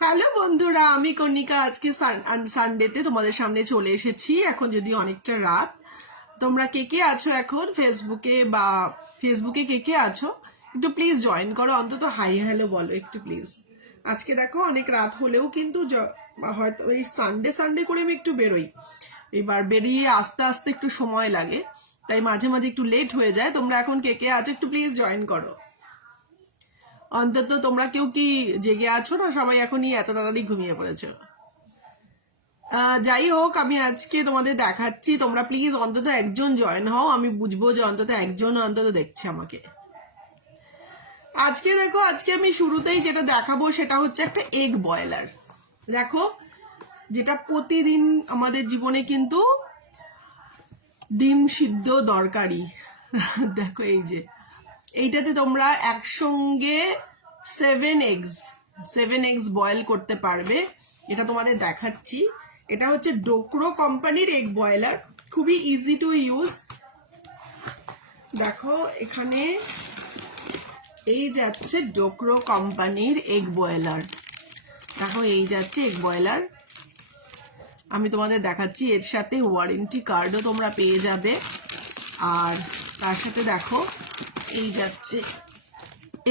Hello বন্ধুরা, আমি কর্ণিকা। আজকে সানডেতে তোমাদের সামনে চলে এসেছি। এখন যদি অনেকটা রাত, তোমরা কে কে আছো এখন ফেসবুকে কে কে আছো একটু প্লিজ জয়েন করো, অন্তত হাই হ্যালো বলো একটু প্লিজ। আজকে দেখো অনেক রাত হলেও কিন্তু হয়তো এই সানডে সানডে করে আমি একটু বেরোই, এবার বেরিয়ে আস্তে আস্তে একটু সময় লাগে, তাই মাঝে মাঝে একটু লেট হয়ে যায়। তোমরা এখন কে কে আছো একটু প্লিজ জয়েন করো। অন্তত তোমরা কেউ কি জেগে আছো না? সবাই এখনই এত তাড়াতাড়ি ঘুমিয়ে পড়েছো। যাই হোক, আমি আজকে তোমাদের দেখাচ্ছি, তোমরা প্লিজ অন্তত একজন জয়েন হও, আমি বুঝবো যে অন্তত একজন অন্তত দেখছে আমাকে। আজকে দেখো, আজকে আমি শুরুতেই যেটা দেখাবো সেটা হচ্ছে একটা এগ বয়লার। দেখো, যেটা প্রতিদিন আমাদের জীবনে কিন্তু ডিম সিদ্ধ দরকারি। দেখো এই যে এইটাতে তোমরা একসঙ্গে 7 এগস বয়েল করতে পারবে। এটা তোমাদের দেখাচ্ছি। এটা হচ্ছে ডোক্রো কোম্পানির এগ বয়লার, খুবই ইজি টু ইউজ। দেখো এখানে এই যাচ্ছে ডোক্রো কোম্পানির এগ বয়লার। দেখো এই যাচ্ছে এগ বয়লার, আমি তোমাদের দেখাচ্ছি। এর সাথে ওয়ারেন্টি কার্ডও তোমরা পেয়ে যাবে। আর তার সাথে দেখো এই যাচ্ছে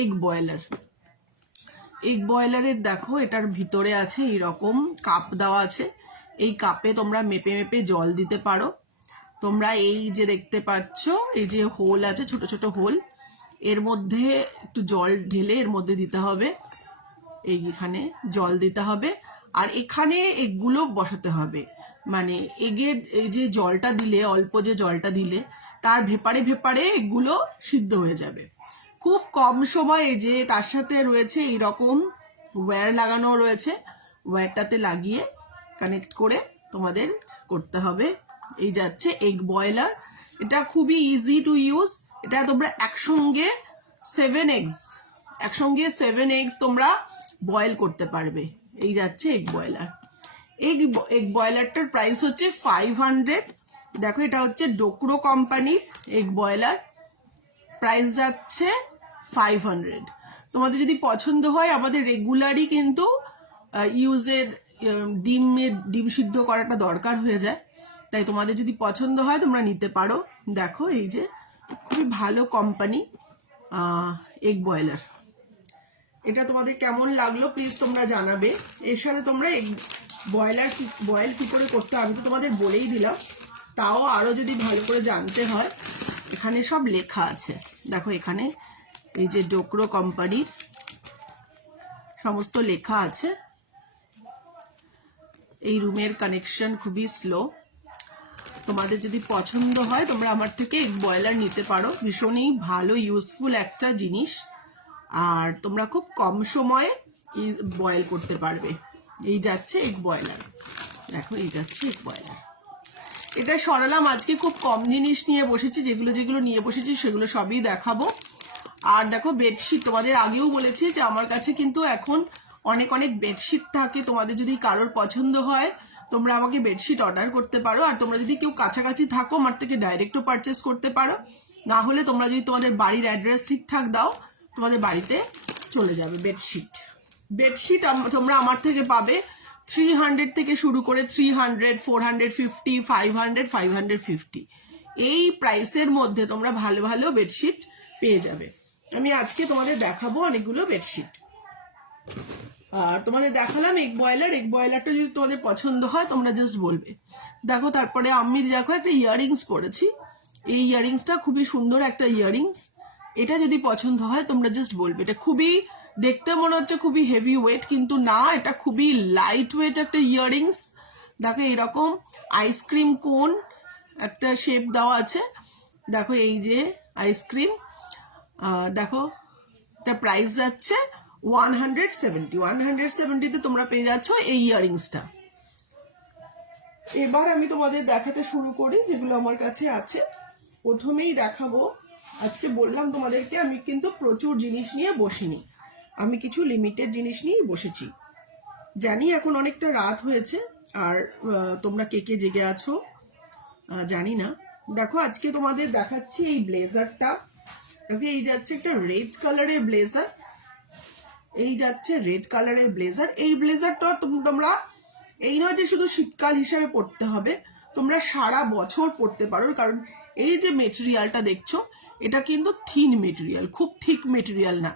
এগ বয়লার। এগ বয়লারের দেখো এটার ভিতরে আছে এইরকম কাপ দেওয়া আছে। এই কাপে তোমরা মেপে মেপে জল দিতে পারো। তোমরা এই যে দেখতে পাচ্ছ, এই যে হোল আছে, ছোট ছোট হোল, এর মধ্যে একটু জল ঢেলে এর মধ্যে দিতে হবে। এইখানে জল দিতে হবে, আর এখানে এগুলো বসাতে হবে। মানে এগের এই যে জলটা দিলে, অল্প যে জলটা দিলে, তার ভেপারে ভেপারে এগুলো সিদ্ধ হয়ে যাবে খুব কম সময়ে। যে তার সাথে রয়েছে এইরকম ওয়্যার লাগানো রয়েছে, ওয়্যারটাতে লাগিয়ে কানেক্ট করে তোমাদের করতে হবে। এই যাচ্ছে এগ বয়লার, এটা খুবই ইজি টু ইউজ। এটা তোমরা একসঙ্গে 7 এগস তোমরা বয়েল করতে পারবে। এই যাচ্ছে এগ বয়লার। এগ বয়লারটার প্রাইস হচ্ছে 500। দেখো এটা হচ্ছে ডোক্রো কোম্পানির এগ বয়লার, প্রাইস যাচ্ছে 500। তোমাদের যদি পছন্দ হয়, আমাদের রেগুলারই কিন্তু ইউজের ডিম সিদ্ধ করাটা দরকার হয়ে যায়, তাই তোমাদের যদি পছন্দ হয় তোমরা নিতে পারো। দেখো এই যে খুবই ভালো কোম্পানি এগ বয়লার। এটা তোমাদের কেমন লাগলো প্লিজ তোমরা জানাবে। এর সাথে তোমরা এগ বয়েল কি করে করতে আমি তো তোমাদের বলেই দিলাম, তাও আরো যদি ভালো করে জানতে হয় এখানে সব লেখা আছে। দেখো এখানে এই যে ডোক্রো কোম্পানির সমস্ত লেখা আছে। এই রুমের কানেকশন খুবই স্লো। তোমাদের যদি পছন্দ হয় তোমরা আমার থেকে এগ বয়লার নিতে পারো, ভীষণই ভালো ইউজফুল একটা জিনিস। আর তোমরা খুব কম সময়ে বয়েল করতে পারবে। এই যাচ্ছে এগ বয়লার। দেখো এই যাচ্ছে এগ বয়লার। এটা সরালাম, আজকে খুব কম জিনিস নিয়ে বসেছি, যেগুলো যেগুলো নিয়ে বসেছি সেগুলো সবই দেখাবো। আর দেখো বেডশিট, তোমাদের আগেও বলেছি যে আমার কাছে কিন্তু এখন অনেক অনেক বেডশিট থাকে। তোমাদের যদি কারোর পছন্দ হয় তোমরা আমাকে বেডশিট অর্ডার করতে পারো। আর তোমরা যদি কেউ কাছাকাছি থাকো আমার থেকে ডাইরেক্টও পারচেস করতে পারো। না হলে তোমরা যদি তোমাদের বাড়ির অ্যাড্রেস ঠিকঠাক দাও, তোমাদের বাড়িতে চলে যাবে বেডশিট তোমরা আমার থেকে পাবে 300 থেকে শুরু করে 300, 450, 500, 550 এই প্রাইসের মধ্যে তোমরা ভালো ভালো বেডশিট পেয়ে যাবে। আমি আজকে তোমাদের দেখাবো অনেকগুলো বেডশিট। আর তোমাদের দেখালাম এগ বয়লারটা যদি তোমাদের পছন্দ হয় তোমরা জাস্ট বলবে। দেখো তারপরে আমি দেখো একটা ইয়াররিংস পরেছি। এই ইয়াররিংসটা খুবই সুন্দর একটা ইয়াররিংস। এটা যদি পছন্দ হয় তোমরা জাস্ট বলবে। এটা খুবই দেখতে মনে হচ্ছে খুবই হেভি ওয়েট, কিন্তু না, এটা খুবই লাইট ওয়েট একটা ইয়াররিংস। দেখো এরকম আইসক্রিম কোন একটা শেপ দেওয়া আছে। দেখো এই যে আইসক্রিম, দেখো এটা প্রাইস যাচ্ছে 170 তোমরা পেয়ে যাচ্ছ এই ইয়াররিংসটা। এবার আমি তোমাদের দেখাতে শুরু করি যেগুলো আমার কাছে আছে। প্রথমেই দেখাবো, আজকে বললাম তোমাদেরকে আমি কিন্তু প্রচুর জিনিস নিয়ে বসিনি, আমি কিছু লিমিটেড জিনিস নিয়ে বসেছি। জানি এখন অনেকটা রাত হয়েছে, আর তোমরা কে কে জেগে আছো জানি না। দেখো আজকে তোমাদের দেখাচ্ছি এই ব্লেজারটা। দেখো এই যাচ্ছে একটা রেড কালারের ব্লেজার। এই যাচ্ছে রেড কালারের ব্লেজার। এই ব্লেজারটা তোমরা এই নয় যে শুধু শীতকাল হিসাবে পরতে হবে, তোমরা সারা বছর পরতে পারো, কারণ এই যে মেটেরিয়ালটা দেখছো এটা কিন্তু থিন মেটেরিয়াল, খুব থিক মেটেরিয়াল না,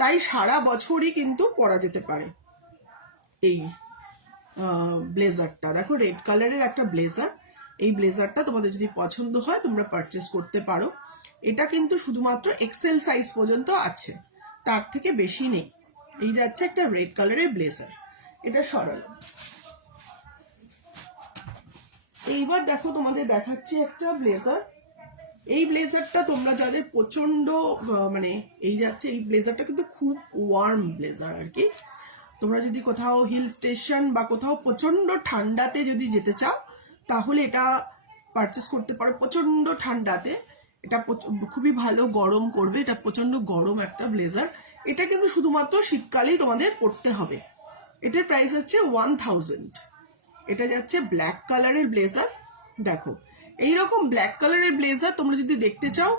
তাই সারা বছরই কিন্তু পরা যেতে পারে। এই ব্লেজারটা দেখো, রেড কালারের একটা ব্লেজার। এই ব্লেজারটা তোমাদের যদি পছন্দ হয় তোমরা পারচেস করতে পারো। এটা কিন্তু শুধুমাত্র এক্সেল সাইজ পর্যন্ত আছে, তার থেকে বেশি নেই। এই যাচ্ছে একটা রেড কালারের ব্লেজার, এটা সরল। এইবার দেখো তোমাদের দেখাচ্ছি একটা ব্লেজার। এই ব্লেজারটা তোমরা যাদের প্রচন্ড মানে এই যাচ্ছে, এই ব্লেজারটা কিন্তু খুব ওয়ার্ম ব্লেজার আর কি। তোমরা যদি কোথাও হিল স্টেশন বা কোথাও প্রচন্ড ঠান্ডাতে যদি যেতে চাও তাহলে এটা পারচেস করতে পারো। প্রচন্ড ঠান্ডাতে এটা খুবই ভালো গরম করবে, এটা প্রচন্ড গরম একটা ব্লেজার। এটা কিন্তু শুধুমাত্র শীতকালেই তোমাদের পরতে হবে। এটার প্রাইস হচ্ছে 1000। এটা যাচ্ছে ব্ল্যাক কালারের ব্লেজার। দেখো এইরকম ব্ল্যাক কালারের ব্লেজার তোমরা যদি দেখতে চাও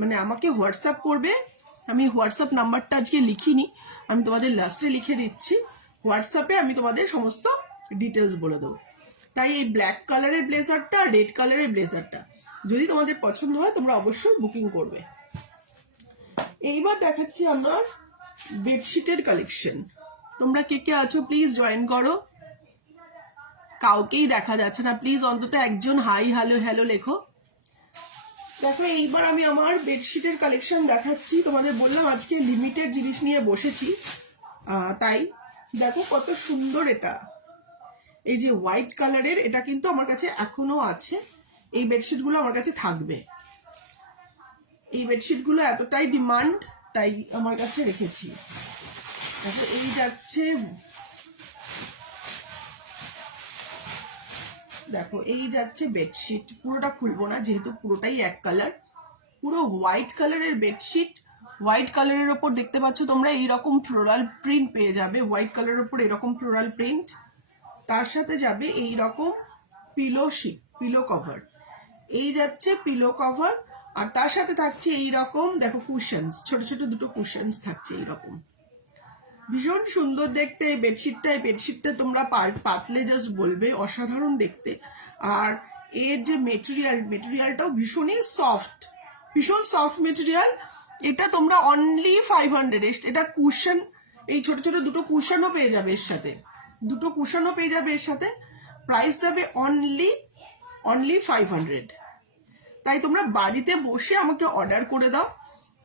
মানে আমাকে হোয়াটসঅ্যাপ করবে। আমি হোয়াটসঅ্যাপ নাম্বারটা আজকে লিখিনি, আমি তোমাদের লাস্টে লিখে দিচ্ছি। হোয়াটসঅ্যাপে আমি তোমাদের সমস্ত ডিটেলস বলে দেবো। তাই এই ব্ল্যাক কালারের ব্লেজারটা, রেড কালারের ব্লেজারটা যদি তোমাদের পছন্দ হয় তোমরা অবশ্যই বুকিং করবে। এইবার দেখাচ্ছি আমার বেডশিটের কালেকশন। তোমরা কে কে আছো প্লিজ জয়েন করো। কাউকেই দেখা যাচ্ছে না, প্লিজ অন্তত একজন হাই হ্যালো হ্যালো লেখো। দেখো এইবার আমি আমার বেডশিটের কালেকশন দেখাচ্ছি। তোমাদের বললাম আজকে লিমিটেড জিনিস নিয়ে বসেছি, তাই দেখো কত সুন্দর এটা। এই যে হোয়াইট কালারের, এটা কিন্তু আমার কাছে এখনো আছে। এই বেডশিটগুলো আমার কাছে থাকবে। এই বেডশিটগুলো এতটাই ডিমান্ড, তাই আমার কাছে রেখেছি। এই যাচ্ছে, দেখো এই যাচ্ছে বেডশিট। পুরোটা খুলবো না যেহেতু পুরোটাই এক কালার, পুরো হোয়াইট কালারের বেডশিট। হোয়াইট কালারের ওপর দেখতে পাচ্ছ তোমরা এইরকম ফ্লোরাল প্রিন্ট পেয়ে যাবে। হোয়াইট কালারের ওপর এরকম ফ্লোরাল প্রিন্ট, তার সাথে যাবে এইরকম পিলো শিট, পিলো কভার। এই যাচ্ছে পিলো কভার, আর তার সাথে থাকছে এইরকম দেখো কুশনস, ছোট ছোট দুটো কুশনস থাকছে এইরকম। ভীষণ সুন্দর দেখতে এই বেডশিটটা। এই বেডশিটটা তোমরা পাতলে জাস্ট বলবে অসাধারণ দেখতে। আর এর যে মেটেরিয়ালটাও ভীষণই সফট, ভীষণ সফট মেটেরিয়াল। এটা তোমরা অনলি 500। এটা কুশন, এই ছোট ছোট দুটো কুশনও পেয়ে যাবে এর সাথে, দুটো কুশনও পেয়ে যাবে এর সাথে। প্রাইস যাবে অনলি 500। তাই তোমরা বাড়িতে বসে আমাকে অর্ডার করে দাও,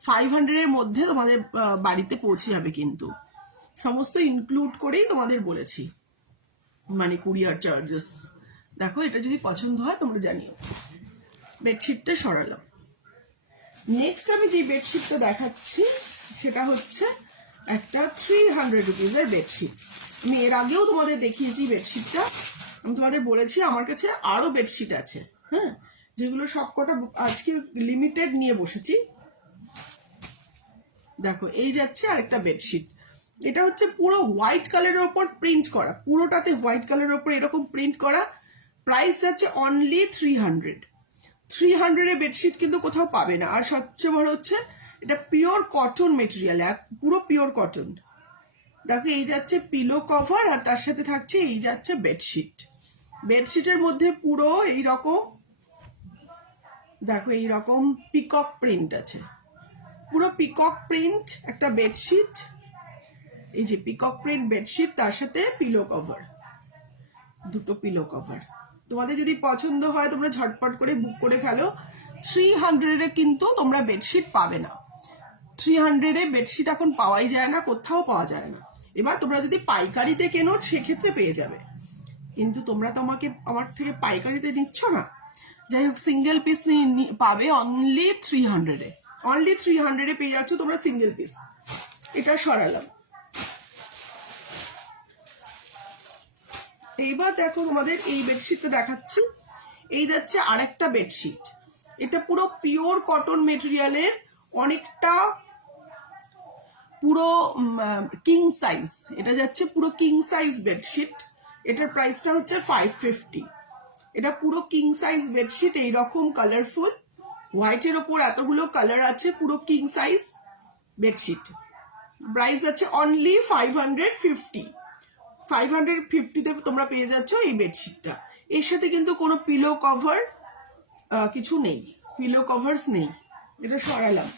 500-এর মধ্যে তোমাদের বাড়িতে পৌঁছে যাবে। কিন্তু সমস্ত ইনক্লুড করেই তোমাদের বলেছি, মানে কুরিয়ার চার্জেস। দেখো এটা যদি পছন্দ হয় তোমরা জানিও। বেডশিটটা সরালাম। নেক্সট আমি যে বেডশিটটা দেখাচ্ছি সেটা হচ্ছে একটা 300 রুপিজের বেডশিট। আমি এর আগেও তোমাদের দেখিয়েছি বেডশিটটা। আমি তোমাদের বলেছি আমার কাছে আরো বেডশিট আছে, হ্যাঁ, যেগুলো সবকটা আজকে লিমিটেড নিয়ে বসেছি। দেখো এই যাচ্ছে আরেকটা বেডশিট। এটা হচ্ছে পুরো হোয়াইট কালারের ওপর প্রিন্ট করা, পুরোটাতে হোয়াইট কালারের ওপর এরকম প্রিন্ট করা। প্রাইস আছে অনলি 300। 300-এ বেডশিট কিন্তু কোথাও পাবে না। আর সবচেয়ে বড় হচ্ছে এটা পিওর কটন মেটেরিয়াল, পুরো পিওর কটন। দেখো এই যাচ্ছে পিলো কভার, আর তার সাথে থাকছে এই যাচ্ছে বেডশিট। বেডশিটের মধ্যে পুরো এইরকম দেখো এইরকম পিকক প্রিন্ট আছে, পুরো পিকক প্রিন্ট একটা বেডশিট। এই যে পিকক প্রিন্ট বেডশিট, তার সাথে পিলো কভার, দুটো পিলো কভার। তোমাদের যদি পছন্দ হয় তোমরা ঝটপট করে বুক করে ফেলো। 300-এ কিন্তু তোমরা বেডশিট পাবে না। 300-এ বেডশিট এখন পাওয়াই যায় না, কোথাও পাওয়া যায় না। এবার তোমরা যদি পাইকারিতে কেনো সেক্ষেত্রে পেয়ে যাবে, কিন্তু তোমরা তো আমার থেকে পাইকারিতে নিচ্ছ না। যাই হোক, সিঙ্গেল পিস পাবে অনলি 300-এ। অনলি 300-এ পেয়ে যাচ্ছ তোমরা সিঙ্গেল পিস। এটা সরালাম। এইবার দেখো তোমাদের এই বেডশিটটা দেখাচ্ছি। এই যাচ্ছে আরেকটা বেডশিট। এটা পুরো পিওর কটন মেটেরিয়ালের, অনেকটা পুরো কিং সাইজ। এটা যাচ্ছে পুরো কিং সাইজ বেডশিট। এটার প্রাইসটা হচ্ছে 550। এটা পুরো কিং সাইজ বেডশিট, এইরকম কালারফুল হোয়াইটের ওপর এতগুলো কালার আছে, পুরো কিং সাইজ বেডশিট। প্রাইস আছে অনলি 550। 550-তে তোমরা পেয়ে যাচ্ছ এই বেডশিটটা। এর সাথে কিন্তু কোনো পিলো কভার কিছু নেই, পিলো কভারস নেই, এটা সরালাম।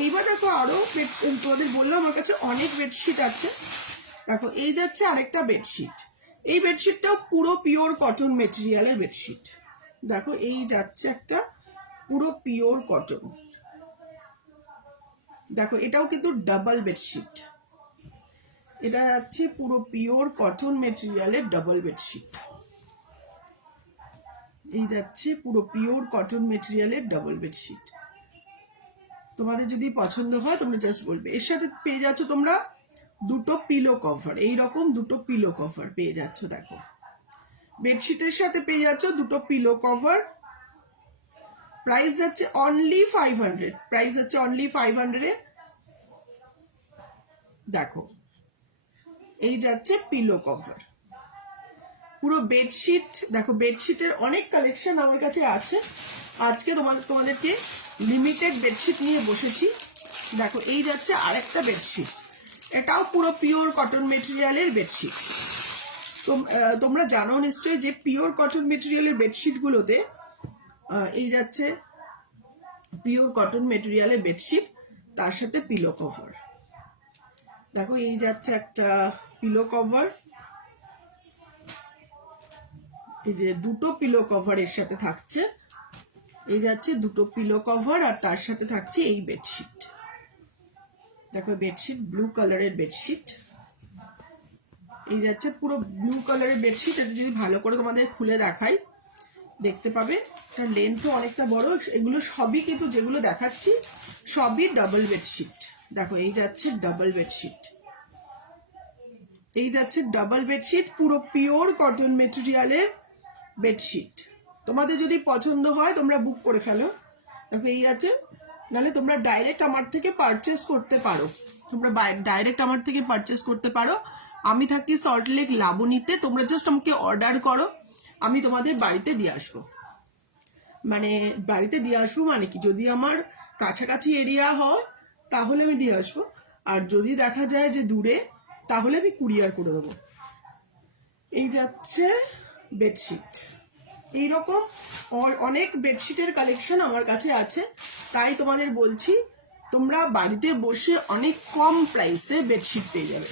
এইবার দেখো আরো তোমাদের বললাম আমার কাছে অনেক বেডশিট আছে। দেখো এই যাচ্ছে আরেকটা বেডশিট। এই বেডশিটটাও পুরো পিওর কটন মেটেরিয়ালের বেডশিট। দেখো এই যাচ্ছে একটা পুরো পিওর কটন। দেখো এটাও কিন্তু ডাবল বেডশিট। এটা যাচ্ছে পুরো পিওর কটন মেটেরিয়ালের ডাবল বেডশিট। এই যাচ্ছে পুরো পিওর কটন মেটেরিয়ালের ডাবল বেডশিট। তোমাদের যদি পছন্দ হয় তোমরা জাস্ট বলবে। এর সাথে পেয়ে যাচ্ছ তোমরা দুটো পিলো কভার, এইরকম দুটো পিলো কভার পেয়ে যাচ্ছ। দেখো বেডশিটের সাথে পেয়ে যাচ্ছ দুটো পিলো কভার। প্রাইস যাচ্ছে অনলি 500। প্রাইস যাচ্ছে অনলি 500-এ। দেখো এই যাচ্ছে পিলো কভার, পুরো বেডশিট। দেখো বেডশিটের অনেক কালেকশন আমার কাছে আছে। আজকে তোমাদেরকে লিমিটেড বেডশিট নিয়ে বসেছি। দেখো এই যাচ্ছে আরেকটা বেডশিট, এটাও পুরো পিওর কটন মেটেরিয়ালের বেডশিট। তোমরা জানো নিশ্চয়ই যে পিওর কটন মেটেরিয়ালের বেডশিট গুলোতে এই যাচ্ছে পিওর কটন মেটেরিয়ালের বেডশিট, তার সাথে পিলো কভার। দেখো এই যাচ্ছে একটা পিলো কভার, এই যে দুটো পিলো কভার এর সাথে থাকছে। এই যাচ্ছে দুটো পিলো কভার আর তার সাথে থাকছে এই বেডশিট। দেখো বেডশিট ব্লু কালারের বেডশিট। এই যাচ্ছে পুরো ব্লু কালারের বেডশিট। এটা যদি ভালো করে তোমাদের খুলে দেখাই দেখতে পাবে, তার লেন্থও অনেকটা বড়। এগুলো সবই কিন্তু যেগুলো দেখাচ্ছি সবই ডাবল বেডশিট। দেখো এই যাচ্ছে ডাবল বেডশিট। এই যাচ্ছে ডাবল বেডশিট, পুরো পিওর কটন মেটেরিয়ালের বেডশিট। তোমাদের যদি পছন্দ হয় তোমরা বুক করে ফেলো। দেখো এই আছে, নাহলে তোমরা ডাইরেক্ট আমার থেকে পারচেস করতে পারো। তোমরা ডাইরেক্ট আমার থেকে পারচেস করতে পারো। আমি থাকি সল্টলেক লাবণীতে। তোমরা জাস্ট আমাকে অর্ডার করো, আমি তোমাদের বাড়িতে দিয়ে আসবো। মানে বাড়িতে দিয়ে আসবো মানে কি, যদি আমার কাছাকাছি এরিয়া হয় তাহলে আমি দিয়ে আসবো, আর যদি দেখা যায় যে দূরে তাহলে আমি কুরিয়ার করে দেবো। এই যাচ্ছে বেডশিট। এইরকম অনেক বেডশিটের কালেকশন আমার কাছে আছে। তাই তোমাদের বলছি তোমরা বাড়িতে বসে অনেক কম প্রাইসে বেডশিট পেয়ে যাবে।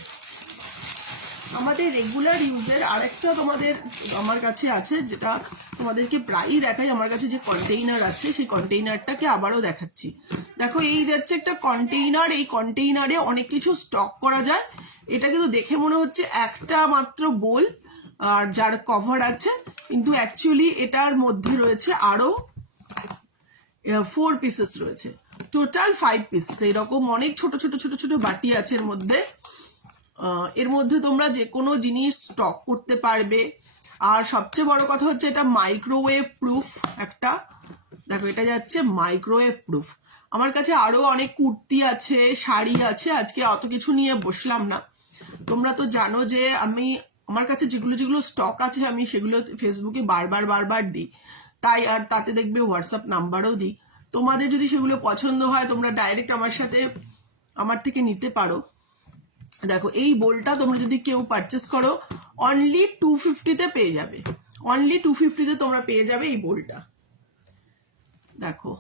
আমাদের রেগুলার ইউজের আরেকটা আমার কাছে আছে, যেটা তোমাদেরকে প্রায়ই দেখাই। আমার কাছে যে কন্টেইনার আছে সেই কন্টেইনারটাকে আবারও দেখাচ্ছি। দেখো এই যাচ্ছে একটা কন্টেইনার। এই কন্টেইনারে অনেক কিছু স্টক করা যায়। এটা কিন্তু দেখে মনে হচ্ছে একটা মাত্র বোল আর যার কভার আছে, কিন্তু অ্যাকচুয়ালি এটার মধ্যে রয়েছে আরো 4 পিসেস রয়েছে, টোটাল 5 পিসেস। এইরকম অনেক ছোট ছোট ছোট ছোট বাটি আছে এর মধ্যে। এর মধ্যে তোমরা যে কোনো জিনিস স্টক করতে পারবে। আর সবচেয়ে বড় কথা হচ্ছে এটা মাইক্রোওয়েভ প্রুফ একটা। দেখো এটা যাচ্ছে মাইক্রোওয়েভ প্রুফ। আমার কাছে আরো অনেক কুর্তি আছে, শাড়ি আছে, আজকে অত কিছু নিয়ে বসলাম না। তোমরা তো জানো যে আমার কাছে যেগুলো যেগুলো স্টক আছে আমি সেগুলো ফেসবুকে বারবার দিই, তাই আর তাতে দেখবে হোয়াটসঅ্যাপ নাম্বারও দিই। তোমাদের যদি সেগুলো পছন্দ হয় তোমরা ডাইরেক্ট আমার থেকে নিতে পারো। দেখো এই বোলটা তোমরা যদি কেউ পারচেস করো অনলি 250-তে পেয়ে যাবে। অনলি 250-তে তোমরা পেয়ে যাবে এই বোলটা। দেখো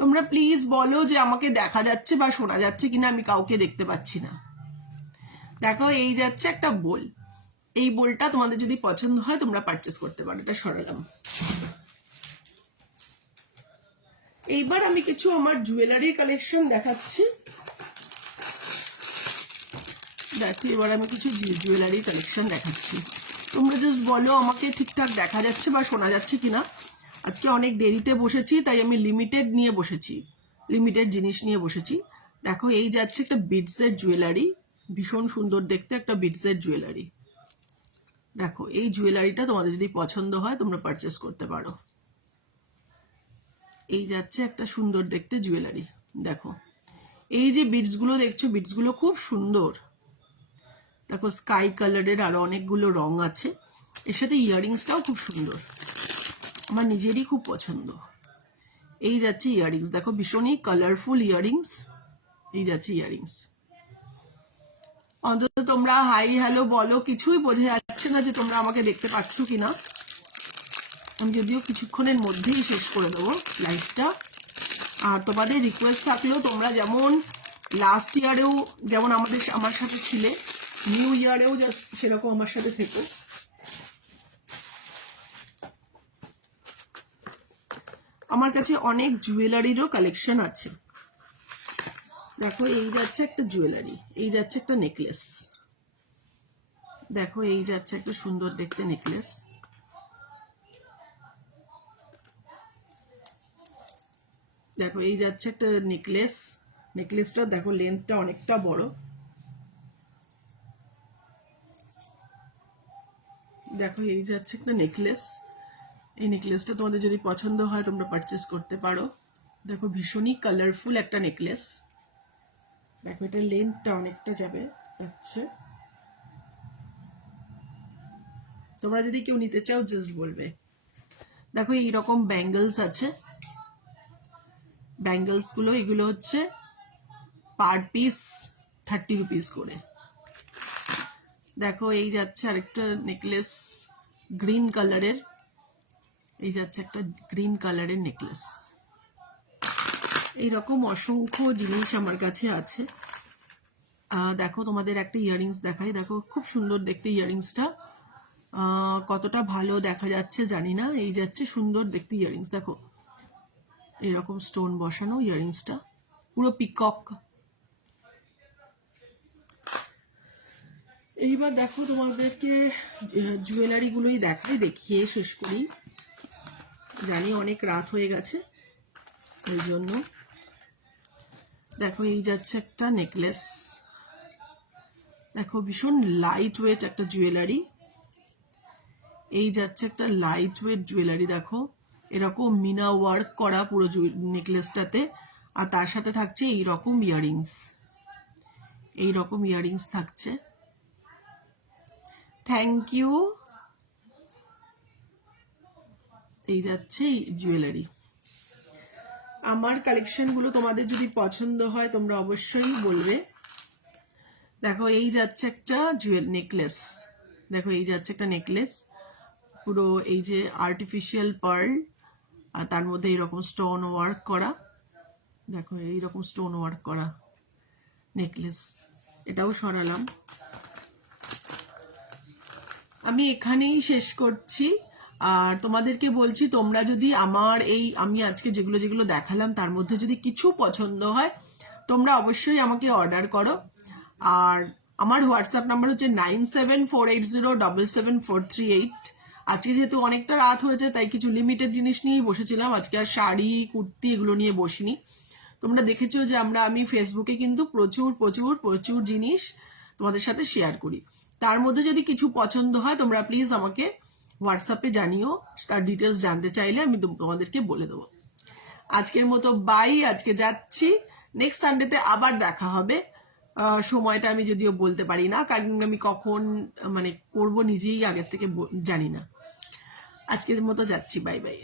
তোমরা প্লিজ বলো যে আমাকে দেখা যাচ্ছে বা শোনা যাচ্ছে কিনা, আমি কাউকে দেখতে পাচ্ছি না। দেখো এই যাচ্ছে একটা বোল। এই বোলটা তোমাদের যদি পছন্দ হয় তোমরা পারচেস করতে পারো। এটা সরালাম। এইবার আমি কিছু আমার জুয়েলারি কালেকশন দেখাচ্ছি। দেখো এবার আমি কিছু জুয়েলারি কালেকশন দেখাচ্ছি। তোমরা জাস্ট বলো আমাকে ঠিকঠাক দেখা যাচ্ছে বা শোনা যাচ্ছে কিনা। আজকে অনেক দেরিতে বসেছি, তাই আমি লিমিটেড জিনিস নিয়ে বসেছি। দেখো এই যাচ্ছে একটা বিডসের জুয়েলারি, ভীষণ সুন্দর দেখতে একটা বিডসের জুয়েলারি। দেখো এই জুয়েলারিটা তোমাদের যদি পছন্দ হয় তোমরা পারচেস করতে পারো। এই যাচ্ছে একটা সুন্দর দেখতে জুয়েলারি। দেখো এই যে বিডস গুলো দেখছো, বিডস গুলো খুব সুন্দর। দেখো স্কাই কালারের আরো অনেকগুলো রং আছে। এর সাথে ইয়াররিংসটাও খুব সুন্দর, আমার নিজেরই খুব পছন্দ। এই যাচ্ছে ইয়াররিংস। দেখো ভীষণই কালারফুল ইয়াররিংস। এই যাচ্ছে ইয়ারিংস। অন্তত তোমরা হাই হ্যালো বলো, কিছুই বোঝা যাচ্ছে না যে তোমরা আমাকে দেখতে পাচ্ছ কিনা। আমি যদিও কিছুক্ষণের মধ্যেই শেষ করে দেবো লাইভটা। আর তোমাদের রিকোয়েস্ট থাকলেও তোমরা যেমন লাস্ট ইয়ারেও যেমন আমার সাথে ছিলে, নিউ ইয়ারেও সেরকম আমার সাথে থেকো। আমার কাছে অনেক জুয়েলারিরও কালেকশন আছে। দেখো এই যাচ্ছে একটা জুয়েলারি, এই যাচ্ছে একটা নেকলেস। দেখো এই যাচ্ছে একটা সুন্দর দেখতে নেকলেস। দেখো এই যাচ্ছে একটা নেকলেস। নেকলেসটা দেখো লেন্থটা অনেকটা বড়। দেখো এই যাচ্ছে একটা নেকলেস। এই নেকলেসটা তোমাদের যদি পছন্দ হয় তোমরা পারচেস করতে পারো। দেখো ভীষণই কালারফুল একটা নেকলেস। দেখো এটা লেন্থটা অনেকটা যাচ্ছে। তোমরা যদি কেউ নিতে চাও জাস্ট বলবে। দেখো এইরকম ব্যাঙ্গলস আছে। ব্যাঙ্গলস গুলো এগুলো হচ্ছে পার পিস 30 রুপিস করে। দেখো এই যাচ্ছে আরেকটা নেকলেস গ্রিন কালারের। এই যাচ্ছে একটা গ্রিন কালারের নেকলেস। এইরকম অসংখ্য জিনিস আমার কাছে আছে। দেখো তোমাদের একটা ইয়ারিংস দেখাই। দেখো খুব সুন্দর দেখতে ইয়ারিংসটা। কতটা ভালো দেখা যাচ্ছে জানি না। এই যাচ্ছে সুন্দর দেখতে ইয়ারিংস। দেখো এরকম স্টোন বসানো ইয়ারিংসটা, পুরো পিকক। এইবার দেখো তোমাদেরকে জুয়েলারি গুলোই দেখিয়ে শেষ করি। জানি অনেক রাত হয়ে গেছে ওই জন্য। দেখো এই যাচ্ছে একটা নেকলেস। দেখো ভীষণ লাইট ওয়েট একটা জুয়েলারি। এই যাচ্ছে একটা লাইট ওয়েট জুয়েলারি। দেখো এরকম মিনা ওয়ার্ক করা পুরো নেকলেসটাতে। আর তার সাথে থাকছে এইরকম ইয়ারিংস। এইরকম ইয়ারিংস থাকছে। Thank you. এই যাচ্ছে জুয়েলারি। আমার কালেকশনগুলো তোমাদের যদি পছন্দ হয় তোমরা অবশ্যই বলবে। দেখো এই যাচ্ছে একটা নেকলেস। দেখো এই যাচ্ছে একটা নেকলেস, পুরো এই যে আর্টিফিশিয়াল পার্ল আর তার মধ্যে এইরকম স্টোন ওয়ার্ক করা। দেখো এইরকম স্টোন ওয়ার্ক করা নেকলেস। এটাও সরালাম। আমি এখানেই শেষ করছি। আর তোমাদেরকে বলছি তোমরা যদি আমার আমি আজকে যেগুলো দেখালাম তার মধ্যে যদি কিছু পছন্দ হয় তোমরা অবশ্যই আমাকে অর্ডার করো। আর আমার হোয়াটসঅ্যাপ নাম্বার হচ্ছে 9748077438। আজকে যেহেতু অনেকটা রাত হয়েছে তাই কিছু লিমিটেড জিনিস নিয়েই বসেছিলাম। আজকে আর শাড়ি কুর্তি এগুলো নিয়ে বসিনি। তোমরা দেখেছো যে আমি ফেসবুকে কিন্তু প্রচুর প্রচুর প্রচুর জিনিস তোমাদের সাথে শেয়ার করি। তার মধ্যে যদি কিছু পছন্দ হয় তোমরা প্লিজ আমাকে হোয়াটসঅ্যাপে জানিও। তার ডিটেলস জানতে চাইলে আমি তোমাদেরকে বলে দেবো। আজকের মতো বাই। আজকে যাচ্ছি। নেক্সট সানডেতে আবার দেখা হবে। সময়টা আমি যদিও বলতে পারি না, কারণ আমি কখন করব নিজেই আগের থেকে জানি না। আজকের মতো যাচ্ছি। Bye bye.